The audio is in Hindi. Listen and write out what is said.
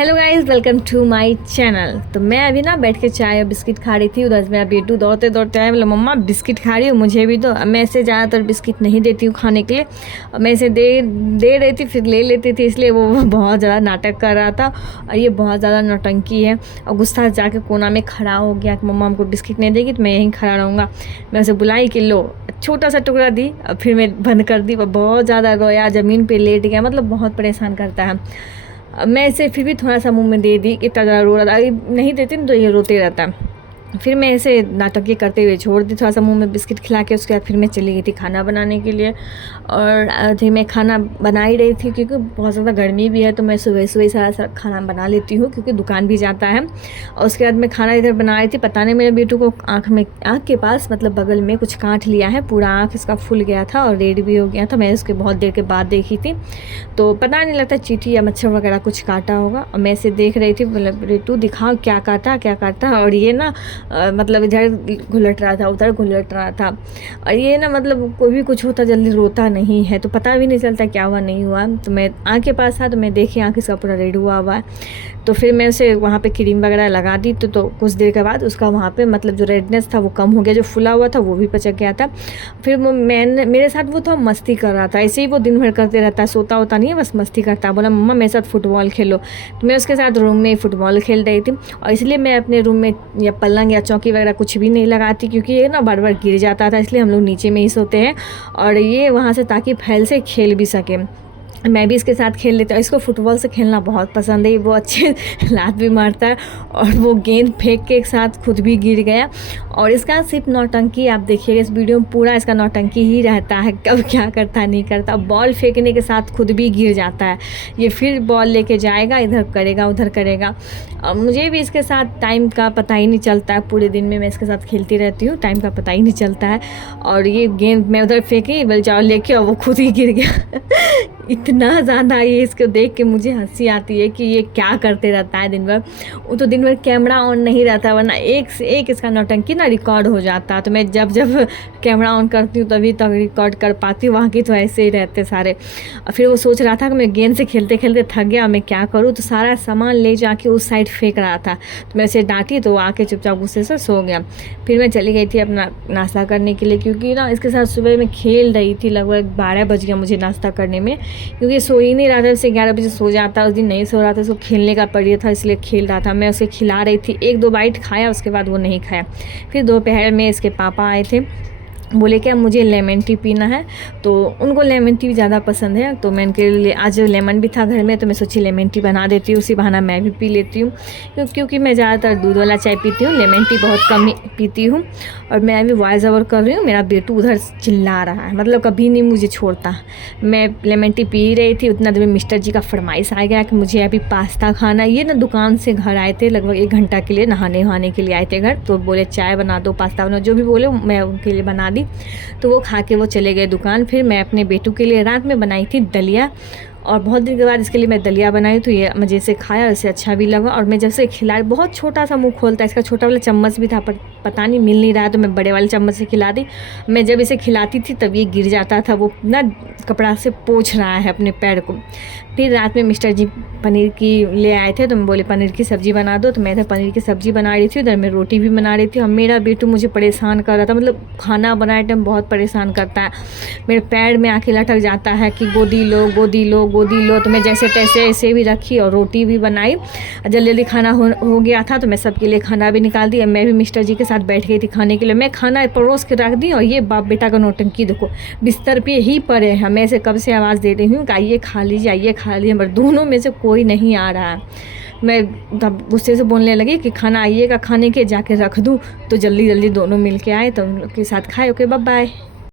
Hello guys, welcome to my channel. तो मैं अभी ना बैठ के चाय और बिस्किट खा रही थी। उधर मेरा बेटू दौड़ते दौड़ते आया, बोला मम्मा बिस्किट खा रही हूँ, मुझे भी दो। अब मैं ऐसे ज़्यादातर बिस्किट नहीं देती हूँ खाने के लिए। मैं इसे दे रही थी, फिर ले लेती थी, इसलिए वो बहुत ज़्यादा नाटक कर रहा था और ये बहुत ज़्यादा नौटंकी है। और गुस्सा जाके कोना में खड़ा हो गया कि मम्मा हमको बिस्किट नहीं देगी तो मैं यहीं खड़ा रहूँगा। मैं उसे बुलाई कि लो, छोटा सा टुकड़ा दी और फिर मैं बंद कर दी। वो बहुत ज़्यादा रोया, ज़मीन पे लेट गया, मतलब बहुत परेशान करता है। मैं इसे फिर भी थोड़ा सा मुंह में दे दी, इतना ज़्यादा रो रहा था। अगर नहीं देती ना तो ये रोते रहता। फिर मैं ऐसे नाटक ये करते हुए छोड़ दी, थोड़ा सा मुंह में बिस्किट खिला के। उसके बाद फिर मैं चली गई थी खाना बनाने के लिए। और अभी मैं खाना बना ही रही थी क्योंकि बहुत ज़्यादा गर्मी भी है, तो मैं सुबह सुबह सारा खाना बना लेती हूँ क्योंकि दुकान भी जाता है। और उसके बाद मैं खाना इधर बना रही थी। पता नहीं मेरे बेटू को आँख के पास मतलब बगल में कुछ काट लिया है, पूरा आँख इसका फूल गया था और रेड भी हो गया था। मैं उसके बहुत देर के बाद देखी थी, तो पता नहीं लगता चींटी या मच्छर वगैरह कुछ काटा होगा। और मैं इसे देख रही थी, बोले बेटू दिखाओ क्या काटा क्या काटा। और ये ना मतलब इधर घुलट रहा था, उधर घुलट रहा था। और ये ना मतलब कोई भी कुछ होता जल्दी रोता नहीं है, तो पता भी नहीं चलता क्या हुआ नहीं हुआ। तो मैं आँख के पास था तो मैं देखी आँख इसका पूरा रेड हुआ है। तो फिर मैं उसे वहाँ पे क्रीम वगैरह लगा दी। तो कुछ देर के बाद उसका वहाँ पे मतलब जो रेडनेस था वो कम हो गया, जो फुला हुआ था वो भी पचक गया था। फिर वो मेरे साथ वो था मस्ती कर रहा था। ऐसे ही वो दिन भर करते रहता है, सोता होता नहीं है, बस मस्ती करता है। बोला मम्मा मेरे साथ फुटबॉल खेलो, तो मैं उसके साथ रूम में फुटबॉल खेल रही थी। और इसलिए मैं अपने रूम में या पलंग या चौकी वगैरह कुछ भी नहीं लगाती क्योंकि ये ना बार बार गिर जाता था, इसलिए हम लोग नीचे में ही सोते हैं। और ये वहाँ से ताकि फैल से खेल भी सके, मैं भी इसके साथ खेल लेती हूँ। इसको फुटबॉल से खेलना बहुत पसंद है, वो अच्छे लात भी मारता है और वो गेंद फेंक के एक साथ खुद भी गिर गया। और इसका सिर्फ नौटंकी आप देखिएगा, इस वीडियो में पूरा इसका नौटंकी ही रहता है, कब क्या करता है नहीं करता। बॉल फेंकने के साथ खुद भी गिर जाता है, ये फिर बॉल लेके जाएगा, इधर करेगा उधर करेगा। और मुझे भी इसके साथ टाइम का पता ही नहीं चलता है, पूरे दिन में मैं इसके साथ खेलती रहती हूँ, टाइम का पता ही नहीं चलता है। और ये गेंद मैं उधर फेंकी, बोल जाओ लेके, और वो खुद ही गिर गया। इतना ज़्यादा ये इसको देख के मुझे हंसी आती है कि ये क्या करते रहता है दिन भर। वो तो दिन भर कैमरा ऑन नहीं रहता, वरना एक से एक इसका नौटंकी ना रिकॉर्ड हो जाता है। तो मैं जब जब कैमरा ऑन करती हूँ तभी तक रिकॉर्ड कर पाती हूँ। वहाँ की तो ऐसे ही रहते सारे। और फिर वो सोच रहा था कि मैं गेंद से खेलते खेलते थक गया, मैं क्या करूँ, तो सारा सामान ले जाके उस साइड फेंक रहा था। तो मैं उसे डांटी तो वो आके चुपचाप गुस्से से सो गया। फिर मैं चली गई थी अपना नाश्ता करने के लिए क्योंकि ना इसके साथ सुबह मैं खेल रही थी। लगभग 12 बज गया मुझे नाश्ता करने में, क्योंकि सो ही नहीं रहा था। उसे 11 बजे सो जाता, उस दिन नहीं सो रहा था, उसको खेलने का पड़ था, इसलिए खेल रहा था। मैं उसे खिला रही थी, 1-2 बाइट खाया, उसके बाद वो नहीं खाया। फिर दोपहर में इसके पापा आए थे, बोले क्या मुझे लेमन टी पीना है, तो उनको लेमन टी ज़्यादा पसंद है। तो मैं इनके लिए आज लेमन भी था घर में, तो मैं सोची लेमन टी बना देती हूँ, उसी बहाना मैं भी पी लेती हूँ क्योंकि मैं ज़्यादातर दूध वाला चाय पीती हूँ, लेमन टी बहुत कम ही पीती हूँ। और मैं अभी वॉइस ओवर कर रही हूँ, मेरा बेटू उधर चिल्ला रहा है, मतलब कभी नहीं मुझे छोड़ता। मैं लेमन टी पी रही थी, उतना देर में मिस्टर जी का फरमाइश आ गया कि मुझे अभी पास्ता खाना। ये ना दुकान से घर आए थे, लगभग 1 घंटा के लिए नहाने वहाने के लिए आए थे घर। तो बोले चाय बना दो, पास्ता बना, जो भी बोले मैं उनके लिए बना दी। तो वो खा के वो चले गए दुकान। फिर मैं अपने बेटू के लिए रात में बनाई थी दलिया, और बहुत दिन के बाद इसके लिए मैं दलिया बनाई, तो ये मज़े से खाया, इसे अच्छा भी लगा। और मैं जब से खिला, बहुत छोटा सा मुंह खोलता है, इसका छोटा वाला चम्मच भी था पर पता नहीं मिल नहीं रहा, तो मैं बड़े वाले चम्मच से खिला दी। मैं जब इसे खिलाती थी तब ये गिर जाता था, वो ना कपड़ा से पोंछ रहा है अपने पैर को। फिर रात में मिस्टर जी पनीर की ले आए थे, तो मैं बोले पनीर की सब्ज़ी बना दो, तो मैं इधर पनीर की सब्ज़ी बना रही थी, उधर मैं रोटी भी बना रही थी। और मेरा बेटू मुझे परेशान कर रहा था, मतलब खाना बनाए टाइम बहुत परेशान करता है, मेरे पैर में आके लटक जाता है कि गोदी लो गोदी लो गोदी लो। तो मैं जैसे तैसे ऐसे भी रखी और रोटी भी बनाई। जल्दी जल्दी खाना हो गया था, तो मैं सबके लिए खाना भी निकाल दी। मैं भी मिस्टर जी के साथ बैठ गई थी खाने के लिए। मैं खाना परोस के रख दी और ये बाप बेटा का नौटंकी देखो, बिस्तर पे ही पड़े हैं। मैं ऐसे कब से आवाज़ दे रही हूँ कि आइए खा लीजिए आइए खा लीजिए, मगर दोनों में से कोई नहीं आ रहा है। मैं तब गुस्से से बोलने लगी कि खाना आइएगा खाने के, जाके रख दूँ। तो जल्दी जल्दी दोनों मिल के आए, तो उन लोग के साथ खाए। Okay bye bye.